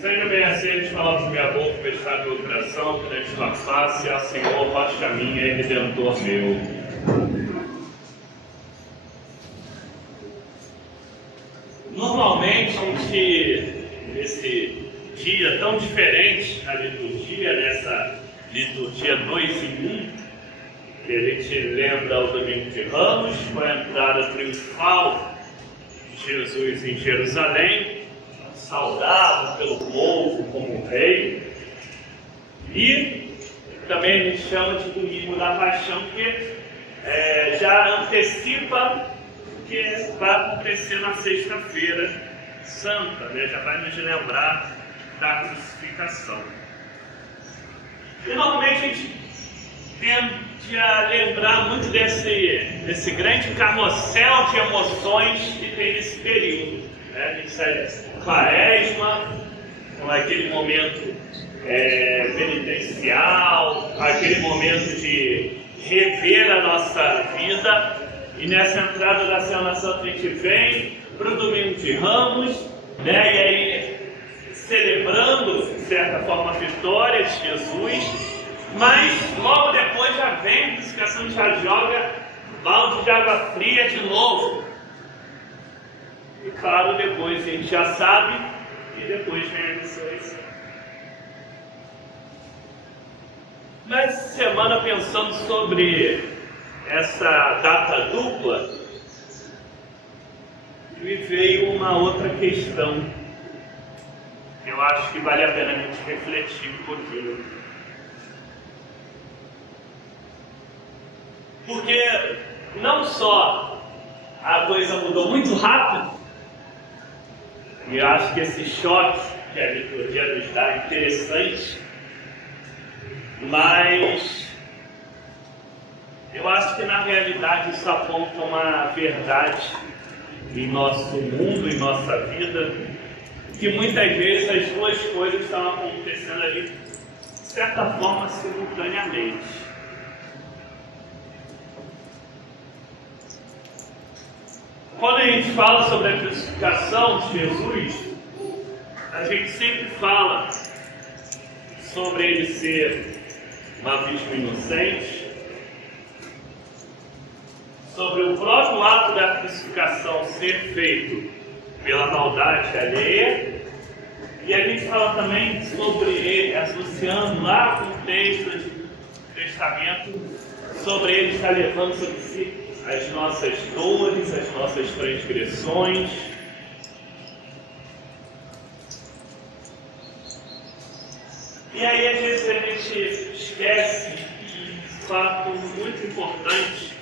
Seja bem aceito, palavras da minha boca, meditar no meu coração, perante tua face, ó Senhor, rocha minha e redentor meu. Normalmente, nesse dia tão diferente na liturgia, nessa liturgia 2 em 1, que a gente lembra o Domingo de Ramos, com a entrada triunfal de Jesus em Jerusalém, saudado pelo povo como rei, e também a gente chama de Domingo da Paixão, que já antecipa o que vai acontecer na Sexta-feira Santa, né? Já vai nos lembrar da crucificação. E normalmente a gente tende a lembrar muito desse grande carrossel de emoções que tem nesse período, né? A gente sai Quaresma, com aquele momento penitencial, aquele momento de rever a nossa vida, e nessa entrada da Semana Santa a gente vem para o Domingo de Ramos, né? E aí celebrando, de certa forma, a vitória de Jesus, mas logo depois já vem a crucificação, já joga balde de água fria de novo. E claro, depois a gente já sabe, e depois vem a ressurreição. Nessa semana, pensando sobre essa data dupla, me veio uma outra questão. Eu acho que vale a pena a gente refletir um pouquinho. Porque não só a coisa mudou muito rápido, e eu acho que esse choque que a liturgia nos dá é interessante, mas eu acho que na realidade isso aponta uma verdade em nosso mundo, em nossa vida, que muitas vezes as duas coisas estão acontecendo ali, de certa forma, simultaneamente. Quando a gente fala sobre a crucificação de Jesus, a gente sempre fala sobre ele ser uma vítima inocente, sobre o próprio ato da crucificação ser feito pela maldade alheia, e a gente fala também sobre ele, associando lá com o texto do Antigo Testamento, sobre ele estar levando sobre si as nossas dores, as nossas transgressões. E aí às vezes a gente esquece um fato muito importante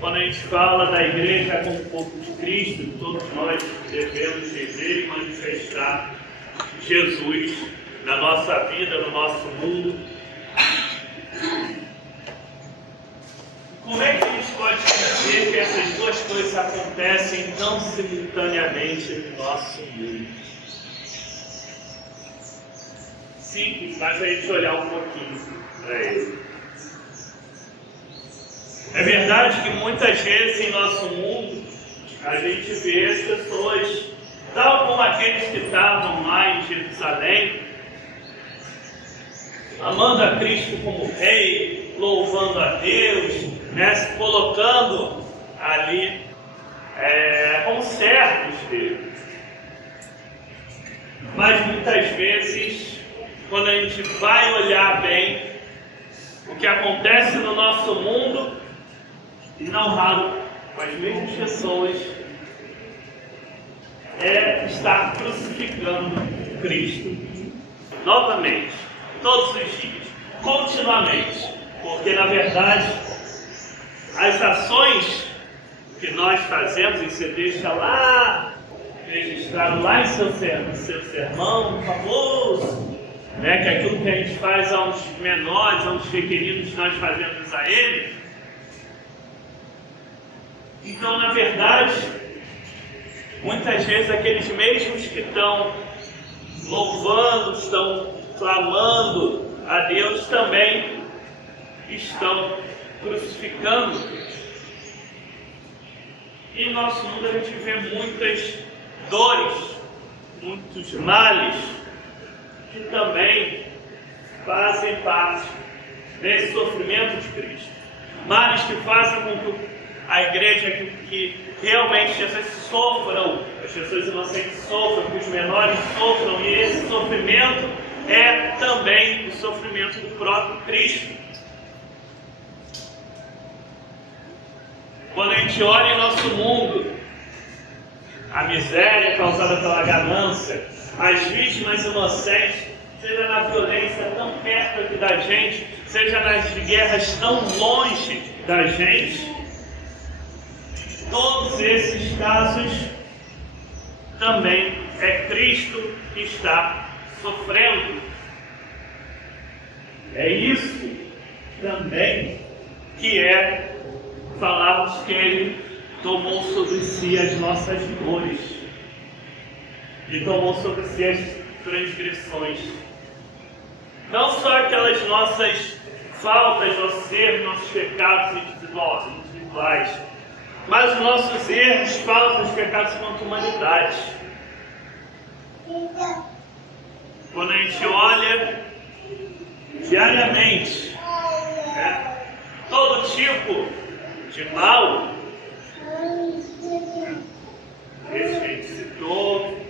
quando a gente fala da igreja como povo de Cristo, que todos nós devemos viver e manifestar Jesus na nossa vida, no nosso mundo. Como é que a gente pode dizer que essas duas coisas acontecem tão simultaneamente no nosso mundo? Simples, mas a gente olhar um pouquinho para ele. É verdade que muitas vezes em nosso mundo a gente vê as pessoas, tal como aqueles que estavam lá em Jerusalém, amando a Cristo como Rei, louvando a Deus, né, se colocando ali como servos dele. Mas muitas vezes, quando a gente vai olhar bem o que acontece no nosso mundo, e não raro com as mesmas pessoas, estar crucificando Cristo novamente, todos os dias, continuamente, porque na verdade as ações que nós fazemos, e você deixa lá registrado lá em seu sermão famoso, né, que aquilo que a gente faz aos menores, aos pequeninos, nós fazemos a eles. Então, na verdade, muitas vezes aqueles mesmos que estão louvando, estão clamando a Deus, também estão crucificando Cristo. E em nosso mundo a gente vê muitas dores, muitos males que também fazem parte desse sofrimento de Cristo. Males que fazem com que a igreja, que realmente as pessoas sofram, as pessoas inocentes sofram, que os menores sofram, e esse sofrimento é também o sofrimento do próprio Cristo. Quando a gente olha em nosso mundo, a miséria causada pela ganância, as vítimas inocentes, seja na violência tão perto aqui da gente, seja nas guerras tão longe da gente, todos esses casos também é Cristo que está sofrendo. É isso também que é falarmos que Ele tomou sobre si as nossas dores e tomou sobre si as transgressões. Não só aquelas nossas faltas, nossos erros, nossos pecados individuais, mas os nossos erros, faltas, pecados contra a humanidade. Quando a gente olha diariamente, todo tipo de mal, esse que a gente citou,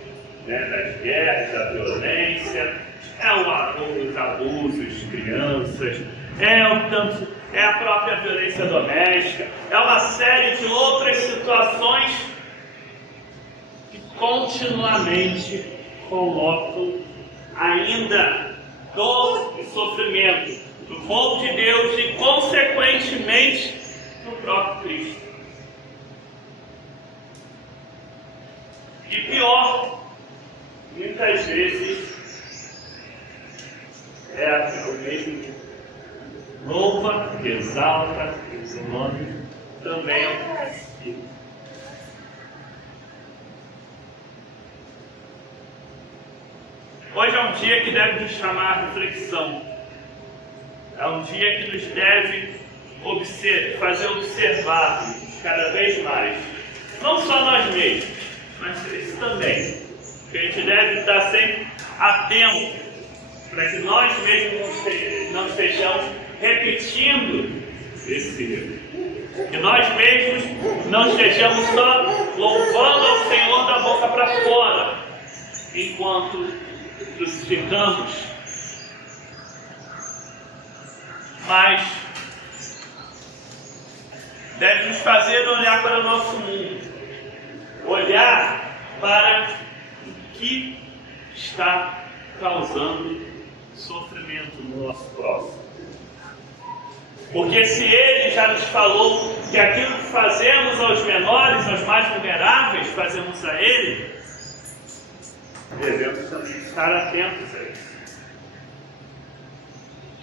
das guerras, da violência, os abusos de crianças, é a própria violência doméstica, é uma série de outras situações que continuamente colocam ainda dor e sofrimento do povo de Deus e, consequentemente, do próprio Cristo. E pior, muitas vezes, é o mesmo que louva, que exalta, que o seu nome também é um princípio. Hoje é um dia que deve nos chamar à reflexão. É um dia que nos deve fazer observar cada vez mais. Não só nós mesmos, mas isso também. Que a gente deve estar sempre atento para que nós mesmos não estejamos repetindo esse erro. Que nós mesmos não estejamos só louvando ao Senhor da boca para fora, enquanto crucificamos, mas deve nos fazer olhar para o nosso mundo, olhar para o que está causando sofrimento no nosso próximo. Porque se Ele já nos falou que aquilo que fazemos aos menores, aos mais vulneráveis, fazemos a Ele, devemos também estar atentos a isso.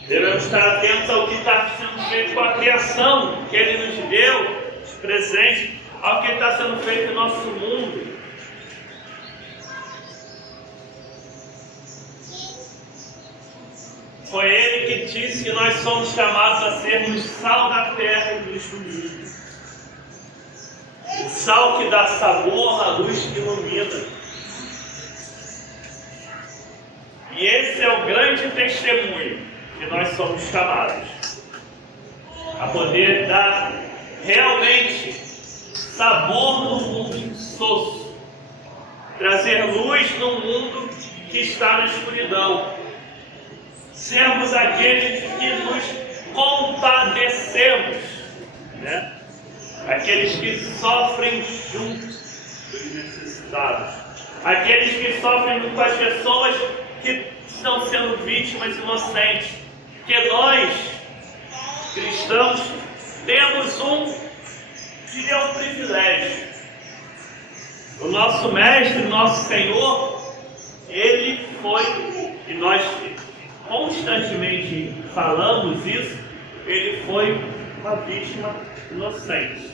Devemos estar atentos ao que está sendo feito com a criação que Ele nos deu, os presentes, ao que está sendo feito no nosso mundo. Foi Ele que disse que nós somos chamados a sermos sal da terra e luz do mundo. O sal que dá sabor, a luz que ilumina. E esse é o grande testemunho que nós somos chamados a poder dar realmente sabor no mundo insosso, trazer luz no mundo que está na escuridão, sermos aqueles que nos compadecemos, aqueles que sofrem junto dos necessitados, aqueles que sofrem junto com as pessoas que estão sendo vítimas inocentes, que nós, cristãos, temos um privilégio. O nosso Mestre, o nosso Senhor, Ele foi, e nós constantemente falamos isso, Ele foi uma vítima inocente.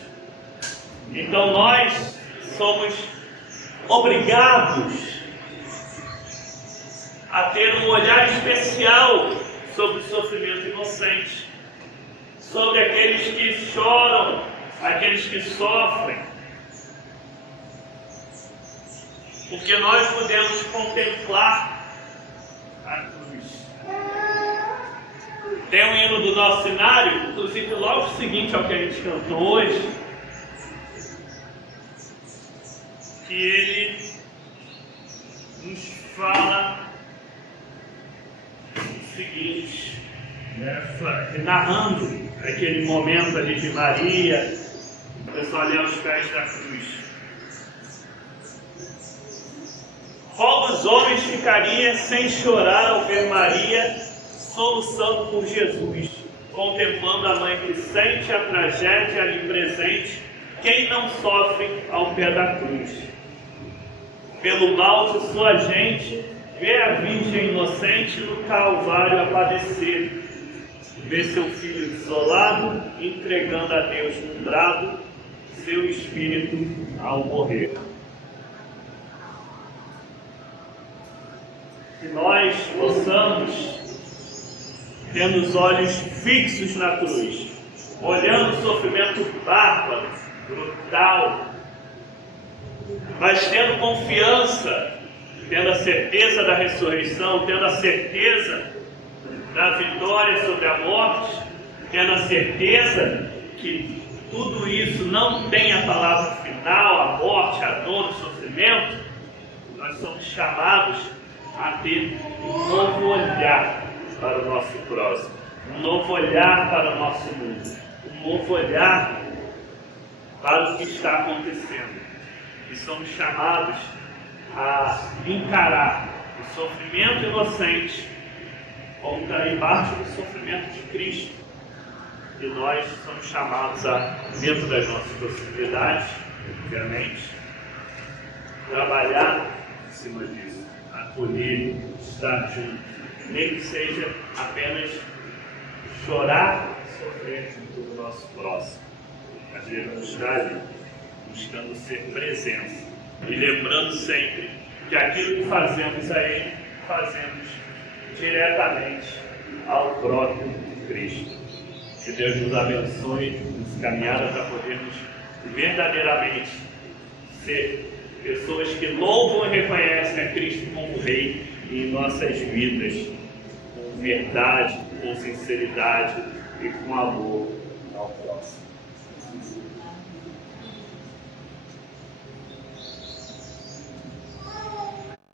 Então nós somos obrigados a ter um olhar especial sobre o sofrimento inocente, sobre aqueles que choram, aqueles que sofrem. porque nós podemos contemplar a cruz. Tem um hino do nosso cenário, inclusive logo seguinte ao que a gente cantou hoje, que ele nos fala o seguinte, narrando aquele momento ali de Maria, o pessoal ali aos pés da cruz. Qual dos homens ficaria sem chorar ao ver Maria soluçando por Jesus, contemplando a mãe que sente a tragédia ali presente? Quem não sofre ao pé da cruz? Pelo mal de sua gente, vê a Virgem inocente no Calvário a padecer, vê seu filho isolado, entregando a Deus num brado, seu espírito ao morrer. Que nós possamos, tendo os olhos fixos na cruz, olhando o sofrimento bárbaro, brutal, mas tendo confiança, tendo a certeza da ressurreição, tendo a certeza da vitória sobre a morte, tendo a certeza que tudo isso não tem a palavra final, a morte, a dor, o sofrimento, nós somos chamados a ter um novo olhar para o nosso próximo, um novo olhar para o nosso mundo, um novo olhar para o que está acontecendo. E somos chamados a encarar o sofrimento inocente como está embaixo do sofrimento de Cristo. E nós somos chamados a, dentro das nossas possibilidades, obviamente, trabalhar em cima disso, acolher, estar junto, nem que seja apenas chorar e sofrer junto do nosso próximo. Mas devemos estar ali, buscando ser presença e lembrando sempre que aquilo que fazemos a Ele, fazemos diretamente ao próprio Cristo. Que Deus nos abençoe nessa caminhada para podermos verdadeiramente ser pessoas que louvam e reconhecem a Cristo como Rei em nossas vidas, com verdade, com sinceridade e com amor ao próximo.